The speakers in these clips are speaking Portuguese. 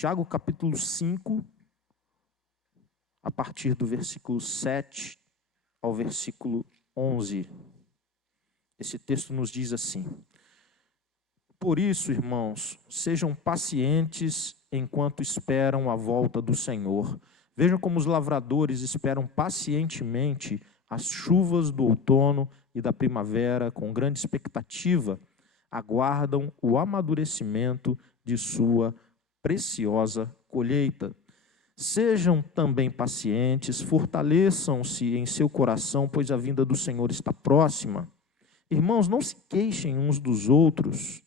Tiago capítulo 5, a partir do versículo 7 ao versículo 11. Esse texto nos diz assim: por isso, irmãos, sejam pacientes enquanto esperam a volta do Senhor. Vejam como os lavradores esperam pacientemente as chuvas do outono e da primavera, com grande expectativa, aguardam o amadurecimento de sua preciosa colheita. Sejam também pacientes, fortaleçam-se em seu coração, pois a vinda do Senhor está próxima. Irmãos, não se queixem uns dos outros,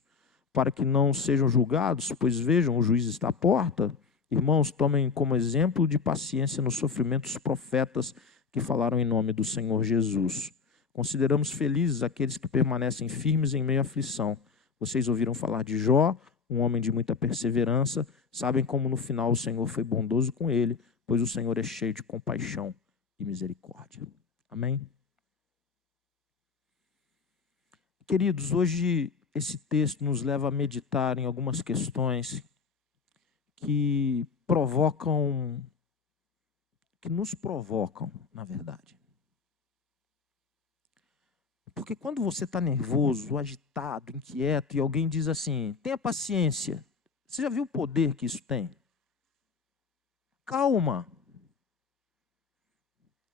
para que não sejam julgados, pois vejam, o juiz está à porta. Irmãos, tomem como exemplo de paciência no sofrimento os profetas que falaram em nome do Senhor Jesus. Consideramos felizes aqueles que permanecem firmes em meio à aflição. Vocês ouviram falar de Jó, um homem de muita perseverança, sabem como no final o Senhor foi bondoso com ele, pois o Senhor é cheio de compaixão e misericórdia. Amém? Queridos, hoje esse texto nos leva a meditar em algumas questões que nos provocam, na verdade. Porque quando você está nervoso, agitado, inquieto, e alguém diz assim, tenha paciência, você já viu o poder que isso tem? Calma.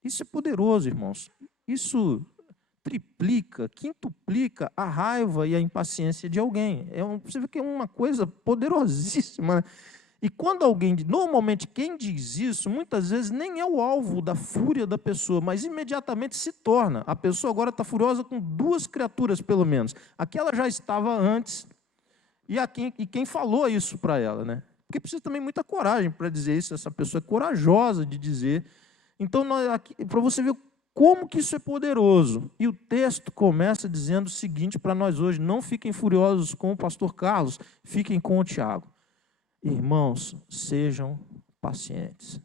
Isso é poderoso, irmãos. Isso triplica, quintuplica a raiva e a impaciência de alguém. Você vê que é uma coisa poderosíssima. E quando normalmente quem diz isso, muitas vezes nem é o alvo da fúria da pessoa, mas imediatamente se torna. A pessoa agora está furiosa com duas criaturas, pelo menos. Aquela já estava antes, e quem falou isso para ela, né? Porque precisa também muita coragem para dizer isso, essa pessoa é corajosa de dizer. Então, para você ver como que isso é poderoso. E o texto começa dizendo o seguinte para nós hoje: não fiquem furiosos com o pastor Carlos, fiquem com o Tiago. Irmãos, sejam pacientes.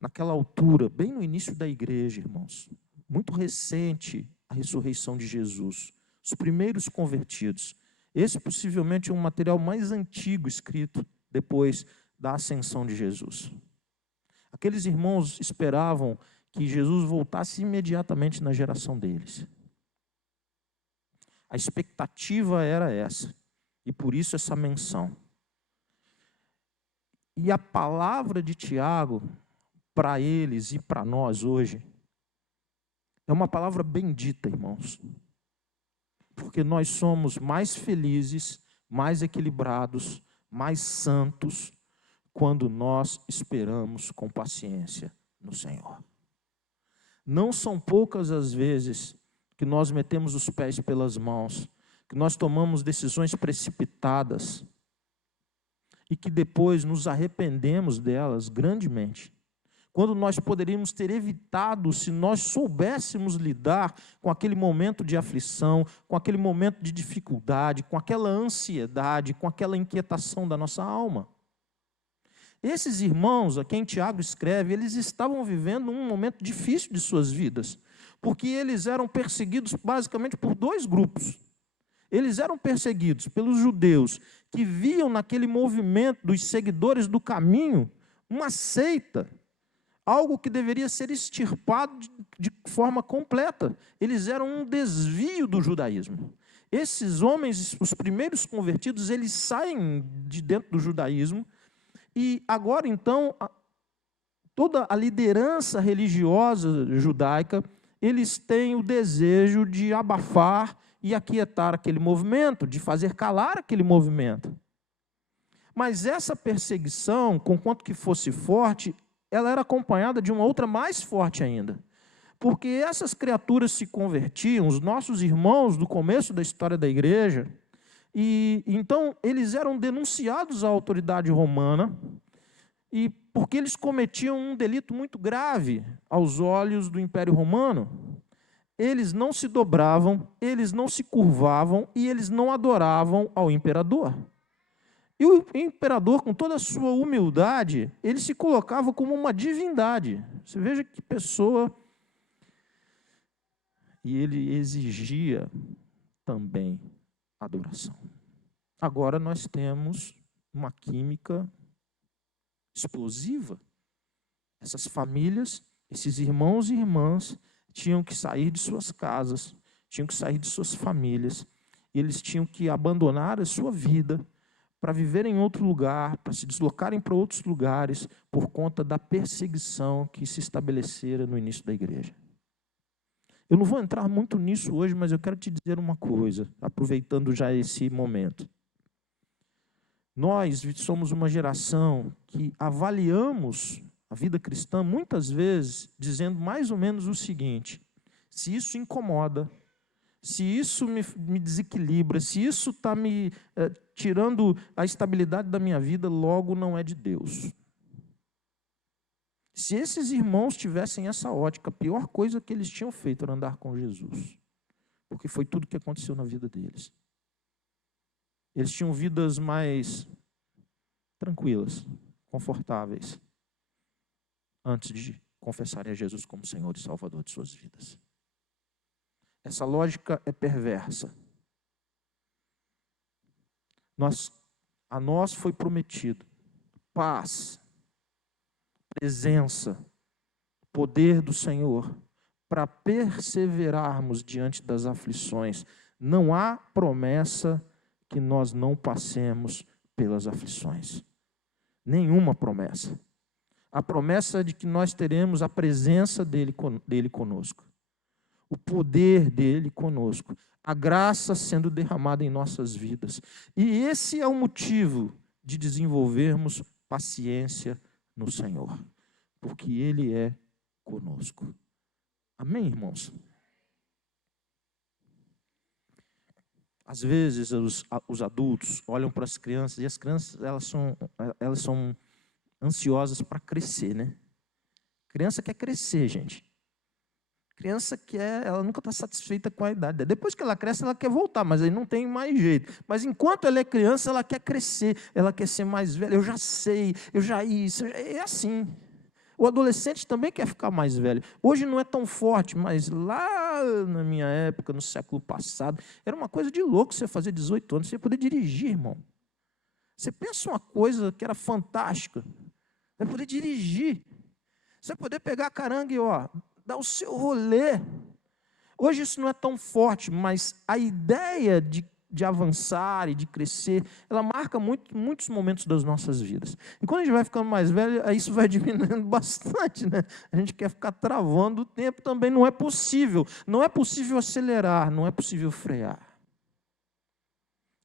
Naquela altura, bem no início da igreja, irmãos, muito recente a ressurreição de Jesus, os primeiros convertidos. Esse possivelmente é um material mais antigo escrito depois da ascensão de Jesus. Aqueles irmãos esperavam que Jesus voltasse imediatamente na geração deles. A expectativa era essa. E por isso essa menção. E a palavra de Tiago, para eles e para nós hoje, é uma palavra bendita, irmãos. Porque nós somos mais felizes, mais equilibrados, mais santos, quando nós esperamos com paciência no Senhor. Não são poucas as vezes que nós metemos os pés pelas mãos, que nós tomamos decisões precipitadas e que depois nos arrependemos delas grandemente. Quando nós poderíamos ter evitado se nós soubéssemos lidar com aquele momento de aflição, com aquele momento de dificuldade, com aquela ansiedade, com aquela inquietação da nossa alma. Esses irmãos a quem Tiago escreve, eles estavam vivendo um momento difícil de suas vidas, porque eles eram perseguidos basicamente por dois grupos. Eles eram perseguidos pelos judeus que viam naquele movimento dos seguidores do caminho uma seita, algo que deveria ser extirpado de forma completa. Eles eram um desvio do judaísmo. Esses homens, os primeiros convertidos, eles saem de dentro do judaísmo e agora então toda a liderança religiosa judaica, eles têm o desejo de abafar e aquietar aquele movimento, de fazer calar aquele movimento. Mas essa perseguição, conquanto que fosse forte, ela era acompanhada de uma outra mais forte ainda. Porque essas criaturas se convertiam, os nossos irmãos do começo da história da igreja, e então eles eram denunciados à autoridade romana, e porque eles cometiam um delito muito grave aos olhos do Império Romano. Eles não se dobravam, eles não se curvavam e eles não adoravam ao imperador. E o imperador, com toda a sua humildade, ele se colocava como uma divindade. Você veja que pessoa. E ele exigia também adoração. Agora nós temos uma química explosiva. Essas famílias, esses irmãos e irmãs, tinham que sair de suas casas, tinham que sair de suas famílias, e eles tinham que abandonar a sua vida para viver em outro lugar, para se deslocarem para outros lugares, por conta da perseguição que se estabelecera no início da igreja. Eu não vou entrar muito nisso hoje, mas eu quero te dizer uma coisa, aproveitando já esse momento. Nós somos uma geração que avaliamos a vida cristã muitas vezes dizendo mais ou menos o seguinte: se isso incomoda, se isso me desequilibra, se isso está me tirando a estabilidade da minha vida, logo não é de Deus. Se esses irmãos tivessem essa ótica, a pior coisa que eles tinham feito era andar com Jesus, porque foi tudo que aconteceu na vida deles. Eles tinham vidas mais tranquilas, confortáveis, antes de confessarem a Jesus como Senhor e Salvador de suas vidas. Essa lógica é perversa. A nós foi prometido paz, presença, poder do Senhor, para perseverarmos diante das aflições. Não há promessa que nós não passemos pelas aflições. Nenhuma promessa. A promessa de que nós teremos a presença dele conosco, o poder dele conosco, a graça sendo derramada em nossas vidas. E esse é o motivo de desenvolvermos paciência no Senhor, porque ele é conosco. Amém, irmãos? Às vezes os adultos olham para as crianças, e as crianças elas são ansiosas para crescer, né? Criança quer crescer, gente. Criança ela nunca está satisfeita com a idade. Depois que ela cresce, ela quer voltar, mas aí não tem mais jeito. Mas enquanto ela é criança, ela quer crescer, ela quer ser mais velha. Eu já sei, eu já isso, é assim. O adolescente também quer ficar mais velho. Hoje não é tão forte, mas lá na minha época, no século passado, era uma coisa de louco você fazer 18 anos, você ia poder dirigir, irmão. Você pensa uma coisa que era fantástica, vai poder dirigir. Você vai poder pegar a caranga e dar o seu rolê. Hoje isso não é tão forte, mas a ideia de avançar e de crescer, ela marca muitos momentos das nossas vidas. E quando a gente vai ficando mais velho, isso vai diminuindo bastante, né? A gente quer ficar travando o tempo, também não é possível. Não é possível acelerar, não é possível frear.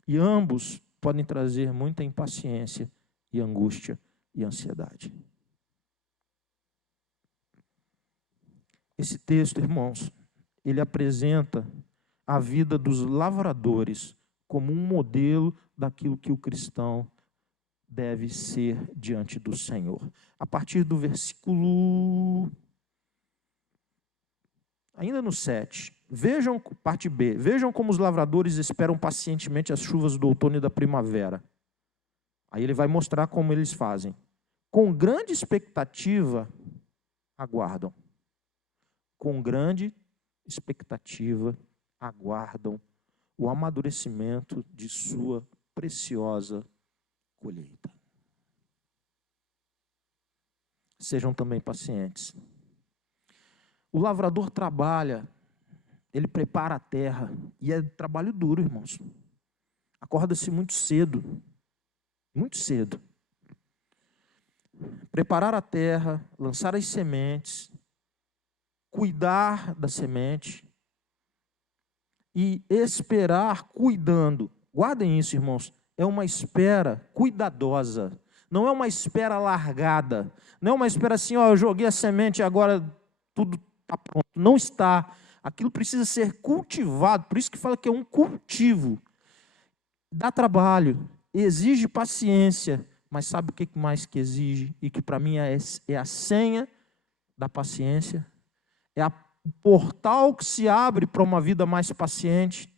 E ambos podem trazer muita impaciência e angústia e ansiedade. Esse texto, irmãos, ele apresenta a vida dos lavradores como um modelo daquilo que o cristão deve ser diante do Senhor. A partir do versículo, ainda no 7, vejam, parte B, vejam como os lavradores esperam pacientemente as chuvas do outono e da primavera. Aí ele vai mostrar como eles fazem. Com grande expectativa, aguardam. Com grande expectativa, aguardam o amadurecimento de sua preciosa colheita. Sejam também pacientes. O lavrador trabalha, ele prepara a terra, e é trabalho duro, irmãos. Acorda-se muito cedo, muito cedo. Preparar a terra, lançar as sementes, cuidar da semente e esperar cuidando. Guardem isso, irmãos. É uma espera cuidadosa. Não é uma espera largada. Não é uma espera assim, eu joguei a semente e agora tudo está pronto. Não está. Aquilo precisa ser cultivado. Por isso que fala que é um cultivo. Dá trabalho, exige paciência. Mas sabe o que mais que exige? E que para mim é a senha da paciência? É o portal que se abre para uma vida mais paciente,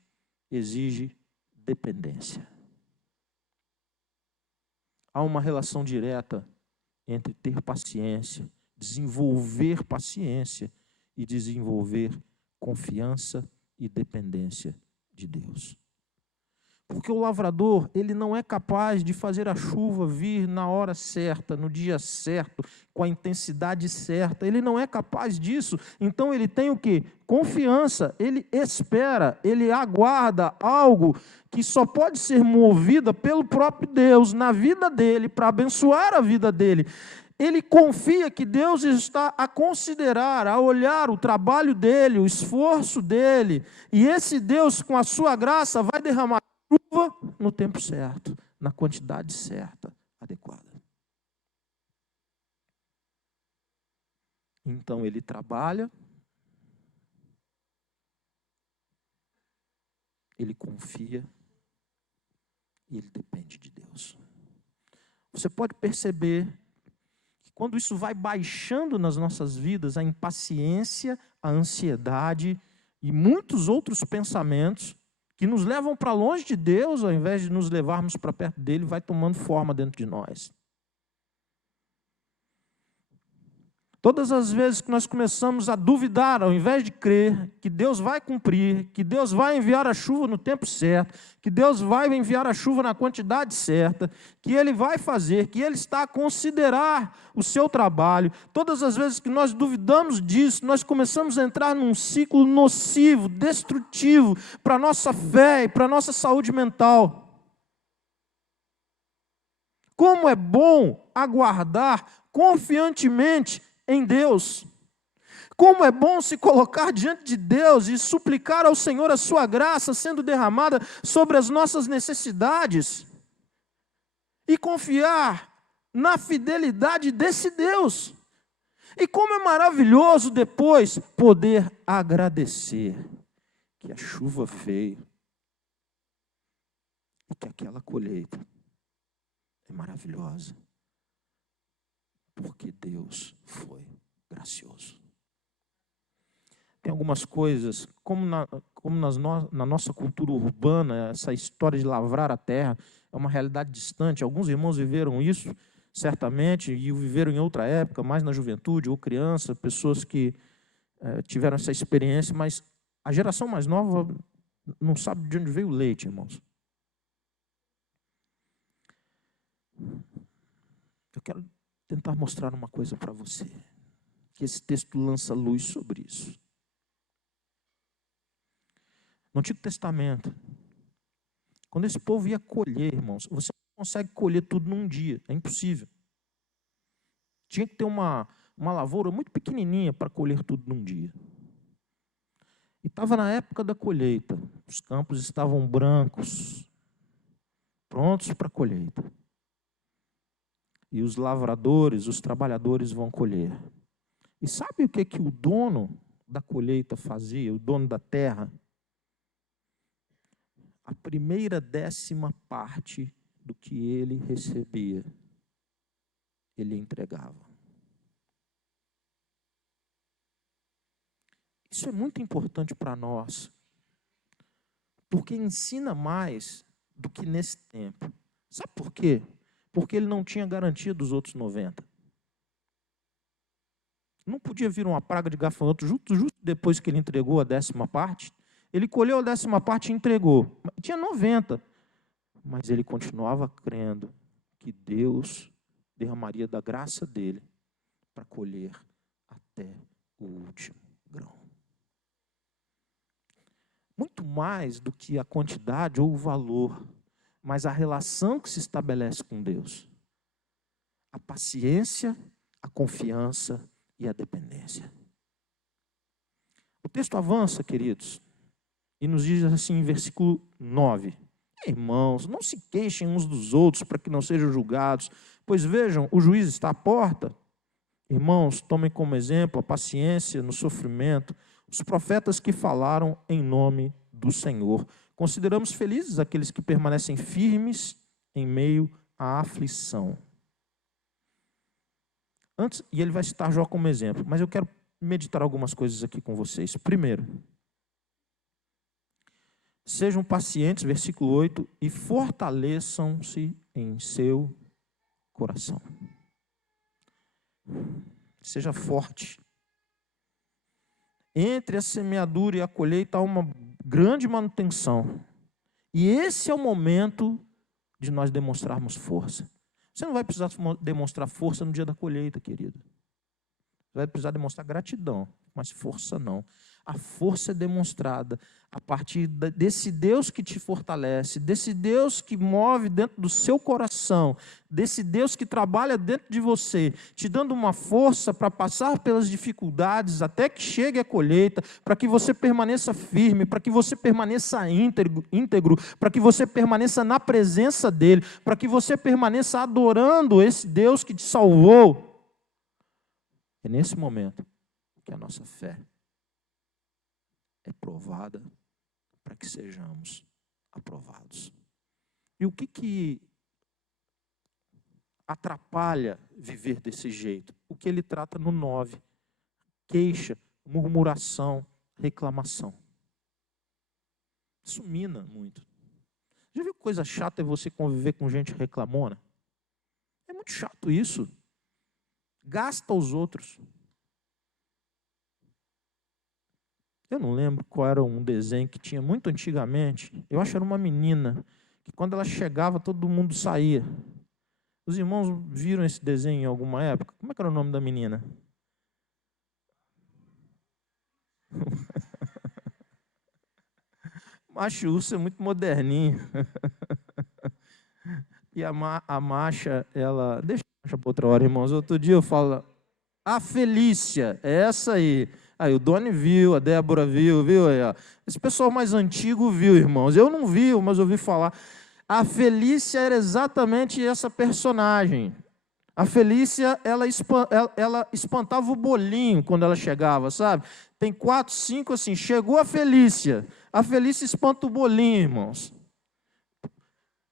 exige dependência. Há uma relação direta entre ter paciência, desenvolver paciência e desenvolver confiança e dependência de Deus. Porque o lavrador, ele não é capaz de fazer a chuva vir na hora certa, no dia certo, com a intensidade certa. Ele não é capaz disso. Então ele tem o quê? Confiança. Ele espera, ele aguarda algo que só pode ser movida pelo próprio Deus na vida dele, para abençoar a vida dele. Ele confia que Deus está a considerar, a olhar o trabalho dele, o esforço dele, e esse Deus, com a sua graça, vai derramar chuva no tempo certo, na quantidade certa, adequada. Então ele trabalha, ele confia e ele depende de Deus. Você pode perceber que quando isso vai baixando nas nossas vidas, a impaciência, a ansiedade e muitos outros pensamentos que nos levam para longe de Deus, ao invés de nos levarmos para perto dele, vai tomando forma dentro de nós. Todas as vezes que nós começamos a duvidar, ao invés de crer que Deus vai cumprir, que Deus vai enviar a chuva no tempo certo, que Deus vai enviar a chuva na quantidade certa, que Ele vai fazer, que Ele está a considerar o seu trabalho, todas as vezes que nós duvidamos disso, nós começamos a entrar num ciclo nocivo, destrutivo para a nossa fé e para a nossa saúde mental. Como é bom aguardar confiantemente em Deus. Como é bom se colocar diante de Deus e suplicar ao Senhor a sua graça sendo derramada sobre as nossas necessidades e confiar na fidelidade desse Deus. E como é maravilhoso depois poder agradecer que a chuva veio e que aquela colheita é maravilhosa. Porque Deus foi gracioso. Tem algumas coisas, como na nossa cultura urbana, essa história de lavrar a terra é uma realidade distante. Alguns irmãos viveram isso, certamente, e viveram em outra época, mais na juventude ou criança, pessoas que tiveram essa experiência, mas a geração mais nova não sabe de onde veio o leite, irmãos. Eu quero tentar mostrar uma coisa para você, que esse texto lança luz sobre isso. No Antigo Testamento, quando esse povo ia colher, irmãos, você não consegue colher tudo num dia, é impossível. Tinha que ter uma lavoura muito pequenininha para colher tudo num dia. E estava na época da colheita, os campos estavam brancos, prontos para a colheita. E os lavradores, os trabalhadores vão colher. E sabe o que o dono da colheita fazia, o dono da terra? A primeira 10ª parte do que ele recebia, ele entregava. Isso é muito importante para nós, porque ensina mais do que nesse tempo. Sabe por quê? Porque ele não tinha garantia dos outros 90. Não podia vir uma praga de gafanhoto justo depois que ele entregou a 10ª parte. Ele colheu a 10ª parte e entregou. Tinha 90. Mas ele continuava crendo que Deus derramaria da graça dele para colher até o último grão. Muito mais do que a quantidade ou o valor, mas a relação que se estabelece com Deus. A paciência, a confiança e a dependência. O texto avança, queridos, e nos diz assim em versículo 9. Irmãos, não se queixem uns dos outros para que não sejam julgados, pois vejam, o juiz está à porta. Irmãos, tomem como exemplo a paciência no sofrimento, os profetas que falaram em nome do Senhor. Consideramos felizes aqueles que permanecem firmes em meio à aflição. E ele vai citar Jó como exemplo, mas eu quero meditar algumas coisas aqui com vocês. Primeiro, sejam pacientes, versículo 8, e fortaleçam-se em seu coração. Seja forte. Entre a semeadura e a colheita há uma grande manutenção. E esse é o momento de nós demonstrarmos força. Você não vai precisar demonstrar força no dia da colheita, querido. Você vai precisar demonstrar gratidão, mas força não. A força é demonstrada a partir desse Deus que te fortalece, desse Deus que move dentro do seu coração, desse Deus que trabalha dentro de você, te dando uma força para passar pelas dificuldades até que chegue a colheita, para que você permaneça firme, para que você permaneça íntegro, para que você permaneça na presença dEle, para que você permaneça adorando esse Deus que te salvou. É nesse momento que a nossa fé é provada para que sejamos aprovados. E o que atrapalha viver desse jeito? O que ele trata no 9. Queixa, murmuração, reclamação. Isso mina muito. Já viu que coisa chata é você conviver com gente reclamona? É muito chato isso. Gasta os outros. Eu não lembro qual era um desenho que tinha muito antigamente. Eu acho que era uma menina, que quando ela chegava, todo mundo saía. Os irmãos viram esse desenho em alguma época? Como é que era o nome da menina? Macho Urso é muito moderninho. E a Macha, ela... Deixa para outra hora, irmãos. Outro dia eu falo... A Felícia, é essa aí. Aí o Doni viu, a Débora viu aí, ó. Esse pessoal mais antigo viu, irmãos. Eu não vi, mas ouvi falar. A Felícia era exatamente essa personagem. A Felícia, ela espantava o bolinho quando ela chegava, sabe? Tem 4, 5 assim, chegou a Felícia espanta o bolinho, irmãos.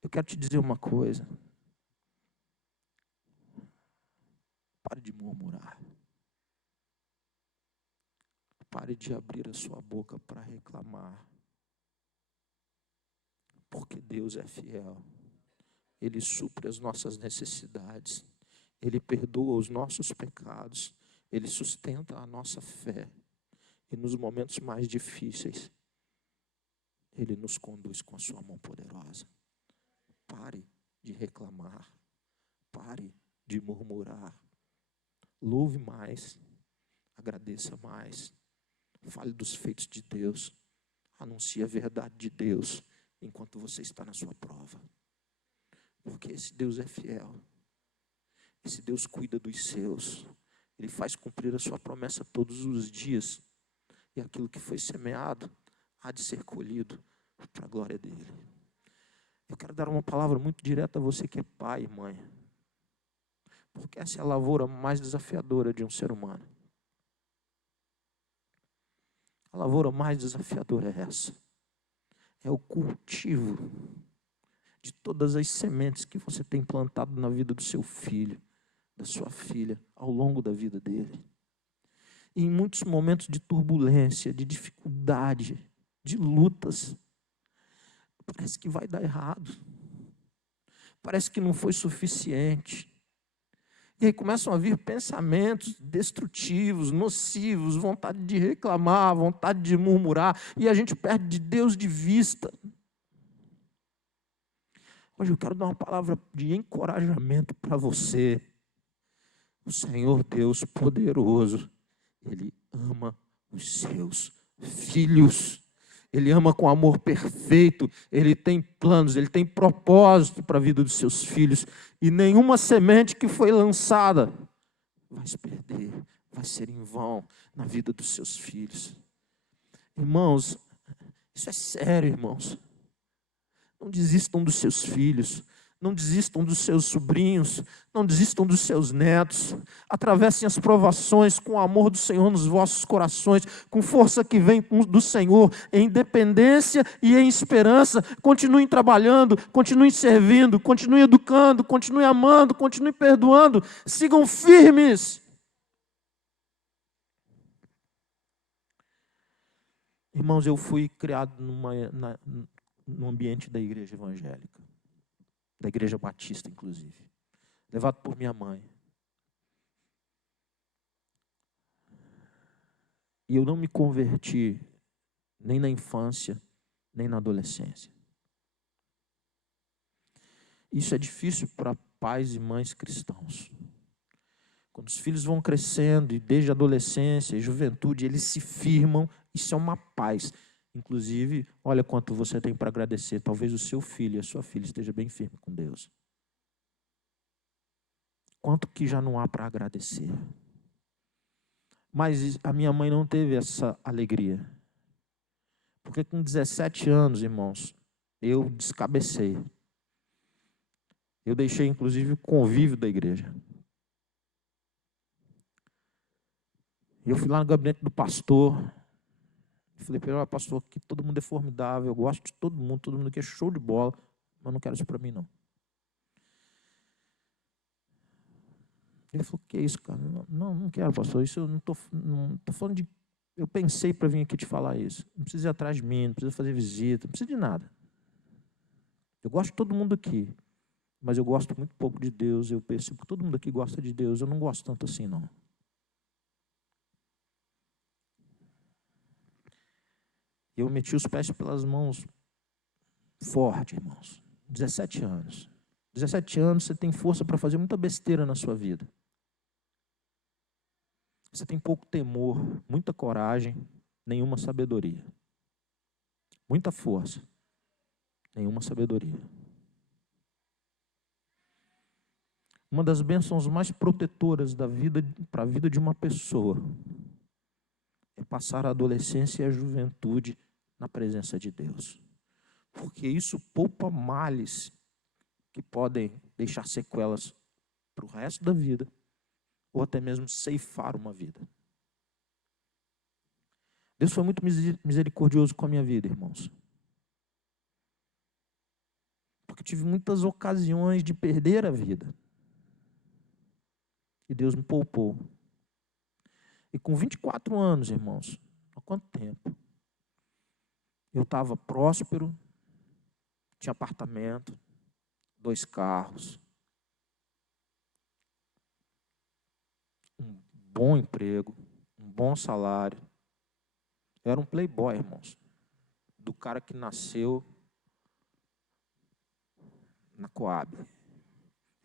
Eu quero te dizer uma coisa. Pare de murmurar. Pare de abrir a sua boca para reclamar. Porque Deus é fiel. Ele supre as nossas necessidades. Ele perdoa os nossos pecados. Ele sustenta a nossa fé. E nos momentos mais difíceis, Ele nos conduz com a sua mão poderosa. Pare de reclamar. Pare de murmurar. Louve mais. Agradeça mais. Fale dos feitos de Deus. Anuncie a verdade de Deus enquanto você está na sua prova. Porque esse Deus é fiel. Esse Deus cuida dos seus. Ele faz cumprir a sua promessa todos os dias. E aquilo que foi semeado há de ser colhido para a glória dele. Eu quero dar uma palavra muito direta a você que é pai e mãe. Porque essa é a lavoura mais desafiadora de um ser humano. A lavoura mais desafiadora é essa. É o cultivo de todas as sementes que você tem plantado na vida do seu filho, da sua filha, ao longo da vida dele. E em muitos momentos de turbulência, de dificuldade, de lutas, parece que vai dar errado. Parece que não foi suficiente. E aí começam a vir pensamentos destrutivos, nocivos, vontade de reclamar, vontade de murmurar, e a gente perde de Deus de vista. Hoje eu quero dar uma palavra de encorajamento para você. O Senhor Deus poderoso, Ele ama os seus filhos. Ele ama com amor perfeito. Ele tem planos, Ele tem propósito para a vida dos seus filhos. E nenhuma semente que foi lançada vai se perder, vai ser em vão na vida dos seus filhos. Irmãos, isso é sério, irmãos. Não desistam dos seus filhos. Não desistam dos seus sobrinhos, não desistam dos seus netos. Atravessem as provações com o amor do Senhor nos vossos corações, com força que vem do Senhor, em dependência e em esperança. Continuem trabalhando, continuem servindo, continuem educando, continuem amando, continuem perdoando. Sigam firmes. Irmãos, eu fui criado num ambiente da igreja evangélica. Da igreja batista, inclusive. Levado por minha mãe. E eu não me converti nem na infância, nem na adolescência. Isso é difícil para pais e mães cristãos. Quando os filhos vão crescendo, e desde a adolescência e juventude, eles se firmam, isso é uma paz. Inclusive, olha quanto você tem para agradecer. Talvez o seu filho e a sua filha esteja bem firme com Deus. Quanto que já não há para agradecer. Mas a minha mãe não teve essa alegria. Porque com 17 anos, irmãos, eu descabecei. Eu deixei, inclusive, o convívio da igreja. Eu fui lá no gabinete do pastor. Falei para ele, olha, pastor, aqui todo mundo é formidável, eu gosto de todo mundo aqui é show de bola, mas não quero isso para mim, não. Ele falou, que é isso, cara? Não quero, pastor, isso eu não estou falando de... Eu pensei para vir aqui te falar isso. Não precisa ir atrás de mim, não precisa fazer visita, não precisa de nada. Eu gosto de todo mundo aqui, mas eu gosto muito pouco de Deus, eu percebo que todo mundo aqui gosta de Deus, eu não gosto tanto assim, não. Eu meti os pés pelas mãos forte, irmãos. 17 anos. 17 anos você tem força para fazer muita besteira na sua vida. Você tem pouco temor, muita coragem, nenhuma sabedoria. Muita força, nenhuma sabedoria. Uma das bênçãos mais protetoras da vida, para a vida de uma pessoa é passar a adolescência e a juventude na presença de Deus. Porque isso poupa males que podem deixar sequelas para o resto da vida, ou até mesmo ceifar uma vida. Deus foi muito misericordioso com a minha vida, irmãos. Porque tive muitas ocasiões de perder a vida. E Deus me poupou. E com 24 anos, irmãos, há quanto tempo? Eu estava próspero, tinha apartamento, 2 carros, um bom emprego, um bom salário. Eu era um playboy, irmãos. Do cara que nasceu na Coab.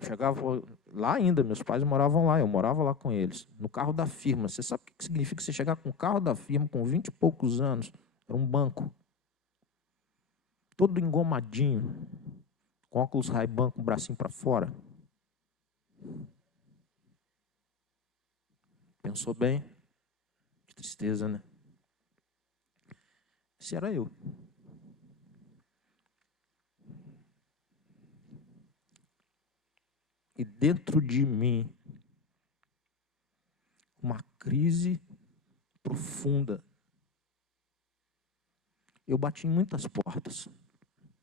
Chegava lá ainda, meus pais moravam lá, eu morava lá com eles, no carro da firma. Você sabe o que significa você chegar com o carro da firma com 20 e poucos anos? Era um banco. Todo engomadinho, com óculos Ray-Ban, com o bracinho para fora. Pensou bem? Que tristeza, né? Esse era eu. E dentro de mim, uma crise profunda. Eu bati em muitas portas,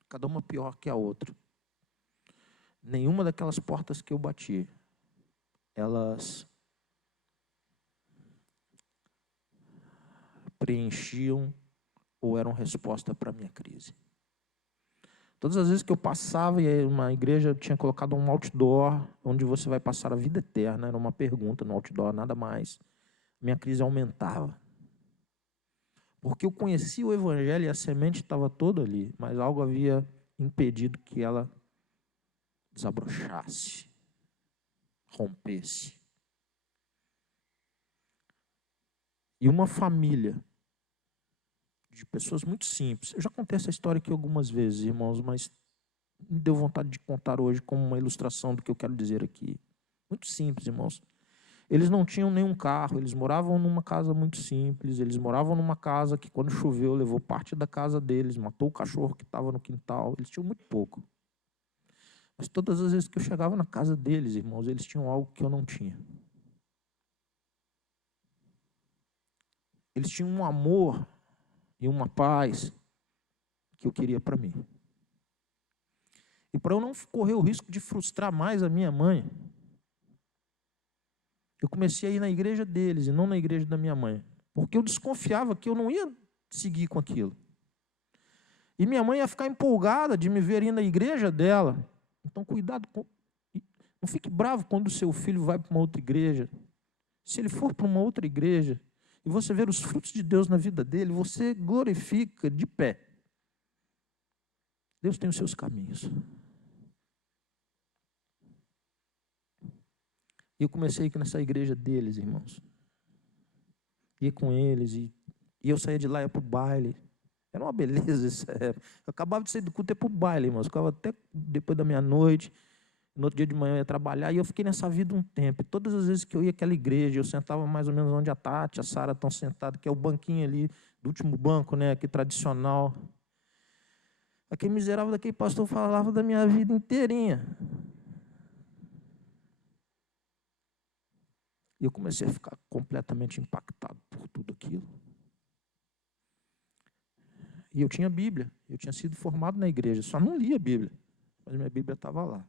cada uma pior que a outra. Nenhuma daquelas portas que eu bati, elas preenchiam ou eram resposta para a minha crise. Todas as vezes que eu passava e uma igreja tinha colocado um outdoor onde você vai passar a vida eterna, era uma pergunta no outdoor, nada mais. Minha crise aumentava. Porque eu conhecia o evangelho e a semente estava toda ali, mas algo havia impedido que ela desabrochasse, rompesse. E uma família de pessoas muito simples. Eu já contei essa história aqui algumas vezes, irmãos, mas me deu vontade de contar hoje como uma ilustração do que eu quero dizer aqui. Muito simples, irmãos. Eles não tinham nenhum carro, eles moravam numa casa muito simples, eles moravam numa casa que quando choveu levou parte da casa deles, matou o cachorro que estava no quintal, eles tinham muito pouco. Mas todas as vezes que eu chegava na casa deles, irmãos, eles tinham algo que eu não tinha. Eles tinham um amor e uma paz que eu queria para mim. E para eu não correr o risco de frustrar mais a minha mãe, eu comecei a ir na igreja deles e não na igreja da minha mãe. Porque eu desconfiava que eu não ia seguir com aquilo. E minha mãe ia ficar empolgada de me ver ir na igreja dela. Então, cuidado, não fique bravo quando o seu filho vai para uma outra igreja. Se ele for para uma outra igreja e você ver os frutos de Deus na vida dele, você glorifica de pé. Deus tem os seus caminhos. E eu comecei a ir nessa igreja deles, irmãos. Ia com eles, e eu saía de lá, ia para o baile. Era uma beleza essa época. Eu acabava de sair do culto e ia para o baile, irmãos. Ficava até depois da meia-noite. No outro dia de manhã eu ia trabalhar, e eu fiquei nessa vida um tempo. E todas as vezes que eu ia àquela igreja, eu sentava mais ou menos onde a Tati, a Sara estão sentadas, que é o banquinho ali, do último banco, né, aqui tradicional. Aquele miserável daquele pastor falava da minha vida inteirinha. E eu comecei a ficar completamente impactado por tudo aquilo. E eu tinha Bíblia, eu tinha sido formado na igreja, só não lia a Bíblia, mas minha Bíblia estava lá.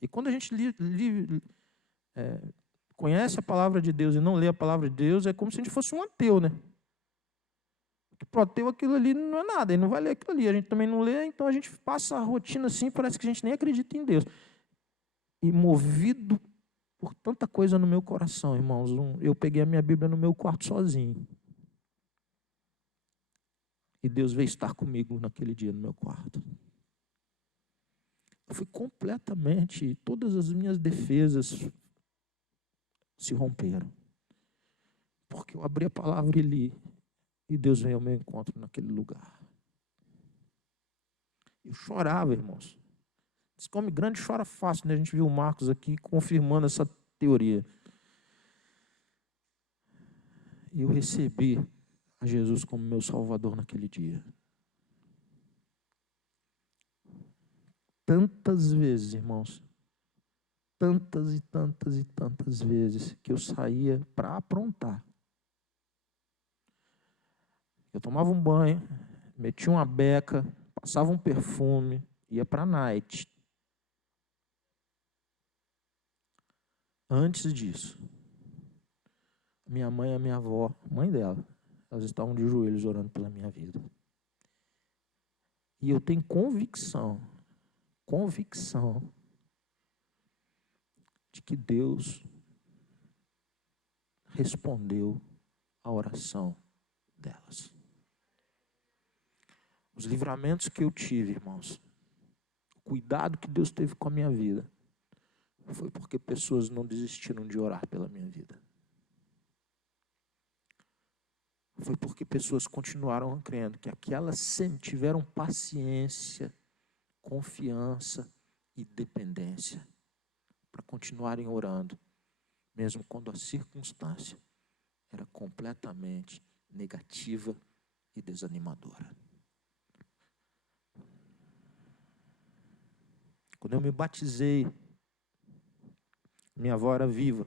E quando a gente conhece a palavra de Deus e não lê a palavra de Deus, é como se a gente fosse um ateu, né? Porque para o ateu aquilo ali não é nada, ele não vai ler aquilo ali, a gente também não lê, então a gente passa a rotina assim, parece que a gente nem acredita em Deus. E movido por tanta coisa no meu coração, irmãos, eu peguei a minha Bíblia no meu quarto sozinho. E Deus veio estar comigo naquele dia no meu quarto. Eu fui completamente, todas as minhas defesas se romperam. Porque eu abri a palavra e li, e Deus veio ao meu encontro naquele lugar. Eu chorava, irmãos. Diz que homem grande chora fácil, né? A gente viu o Marcos aqui confirmando essa teoria. E eu recebi a Jesus como meu Salvador naquele dia. Tantas vezes, irmãos, tantas e tantas e tantas vezes que eu saía para aprontar. Eu tomava um banho, metia uma beca, passava um perfume, ia para a night. Antes disso, minha mãe e a minha avó, mãe dela, elas estavam de joelhos orando pela minha vida. E eu tenho convicção de que Deus respondeu a oração delas. Os livramentos que eu tive, irmãos, o cuidado que Deus teve com a minha vida, foi porque pessoas não desistiram de orar pela minha vida. Foi porque pessoas continuaram crendo que aquelas tiveram paciência, confiança e dependência para continuarem orando, mesmo quando a circunstância era completamente negativa e desanimadora. Quando eu me batizei, minha avó era viva,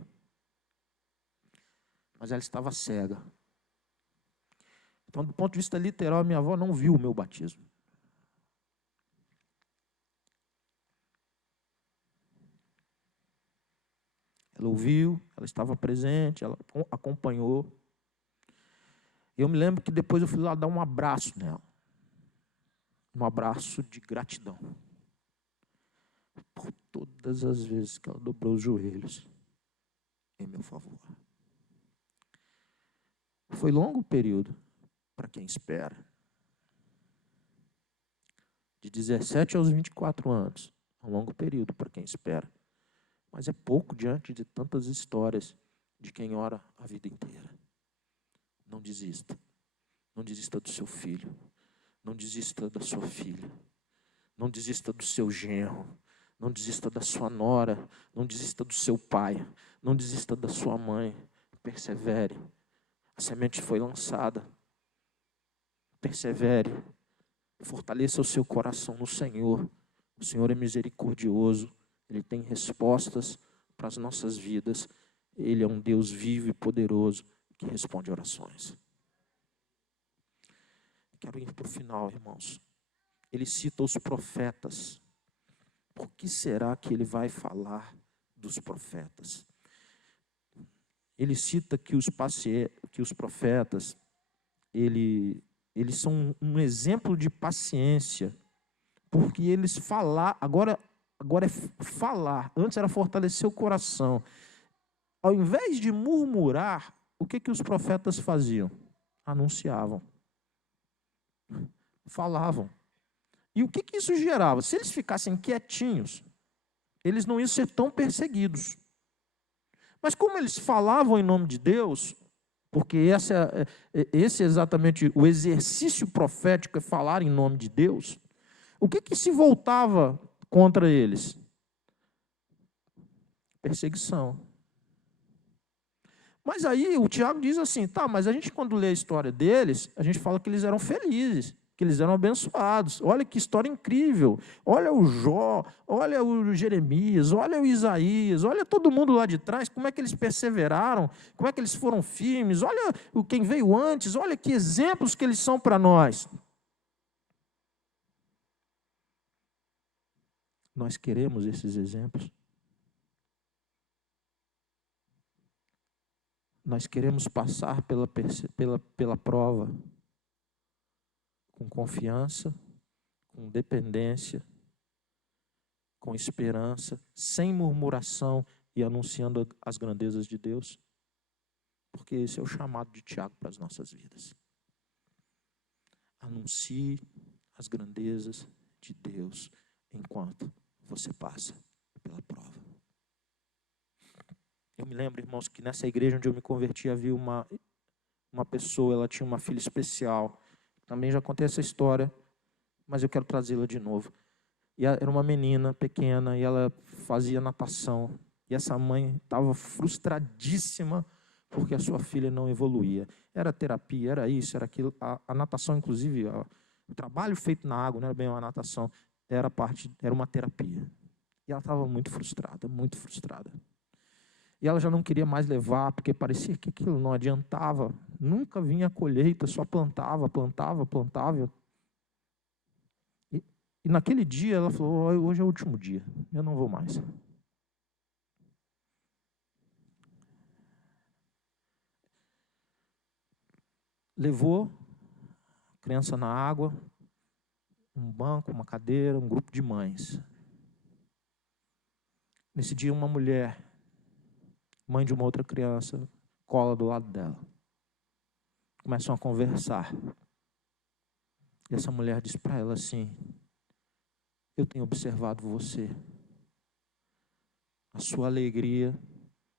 mas ela estava cega. Então, do ponto de vista literal, minha avó não viu o meu batismo. Ela ouviu, ela estava presente, ela acompanhou. Eu me lembro que depois eu fui lá dar um abraço nela. Um abraço de gratidão. Por todas as vezes que ela dobrou os joelhos em meu favor. Foi longo o período para quem espera. De 17 aos 24 anos. É um longo período para quem espera. Mas é pouco diante de tantas histórias de quem ora a vida inteira. Não desista. Não desista do seu filho. Não desista da sua filha. Não desista do seu genro. Não desista da sua nora. Não desista do seu pai. Não desista da sua mãe. Persevere. A semente foi lançada. Persevere. Fortaleça o seu coração no Senhor. O Senhor é misericordioso. Ele tem respostas para as nossas vidas. Ele é um Deus vivo e poderoso que responde orações. Quero ir para o final, irmãos. Ele cita os profetas. Por que será que ele vai falar dos profetas? Ele cita que os profetas, eles são um exemplo de paciência, porque eles agora é falar, antes era fortalecer o coração. Ao invés de murmurar, o que os profetas faziam? Anunciavam. Falavam. E o que isso gerava? Se eles ficassem quietinhos, eles não iam ser tão perseguidos. Mas como eles falavam em nome de Deus, porque esse é exatamente o exercício profético, é falar em nome de Deus, o que se voltava contra eles? Perseguição. Mas aí o Tiago diz assim, tá, mas a gente quando lê a história deles, a gente fala que eles eram felizes, que eles eram abençoados. Olha que história incrível. Olha o Jó, olha o Jeremias, olha o Isaías, olha todo mundo lá de trás, como é que eles perseveraram, como é que eles foram firmes, olha quem veio antes, olha que exemplos que eles são para nós. Nós queremos esses exemplos. Nós queremos passar pela prova com confiança, com dependência, com esperança, sem murmuração e anunciando as grandezas de Deus. Porque esse é o chamado de Tiago para as nossas vidas. Anuncie as grandezas de Deus enquanto você passa pela prova. Eu me lembro, irmãos, que nessa igreja onde eu me converti havia uma pessoa, ela tinha uma filha especial. Também já contei essa história, mas eu quero trazê-la de novo. E era uma menina pequena e ela fazia natação. E essa mãe estava frustradíssima porque a sua filha não evoluía. Era terapia, era isso, era aquilo. A natação, inclusive, o trabalho feito na água, não era bem uma natação, era uma terapia. E ela estava muito frustrada, muito frustrada. E ela já não queria mais levar, porque parecia que aquilo não adiantava. Nunca vinha a colheita, só plantava. E naquele dia ela falou, hoje é o último dia, eu não vou mais. Levou a criança na água, um banco, uma cadeira, um grupo de mães. Nesse dia uma mulher, mãe de uma outra criança, cola do lado dela. Começam a conversar. E essa mulher diz para ela assim, eu tenho observado você, a sua alegria,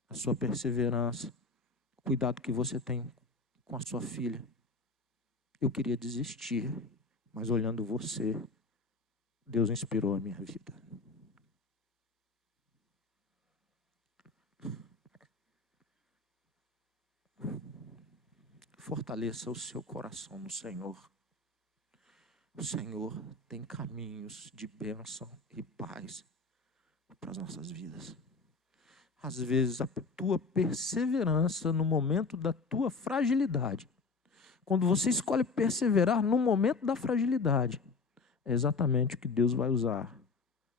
a sua perseverança, o cuidado que você tem com a sua filha. Eu queria desistir, mas olhando você, Deus inspirou a minha vida. Fortaleça o seu coração no Senhor. O Senhor tem caminhos de bênção e paz para as nossas vidas. Às vezes, a tua perseverança no momento da tua fragilidade, quando você escolhe perseverar no momento da fragilidade, é exatamente o que Deus vai usar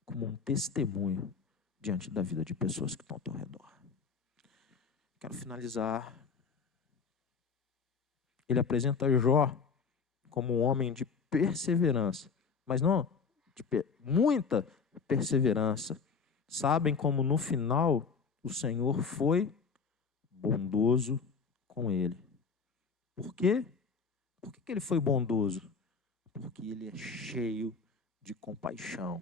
como um testemunho diante da vida de pessoas que estão ao teu redor. Quero finalizar. Ele apresenta Jó como um homem de perseverança, mas não de muita perseverança. Sabem como no final o Senhor foi bondoso com ele. Por quê? Por que ele foi bondoso? Porque ele é cheio de compaixão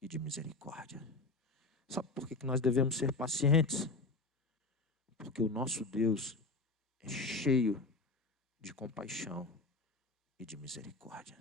e de misericórdia. Sabe por que nós devemos ser pacientes? Porque o nosso Deus é cheio de compaixão e de misericórdia.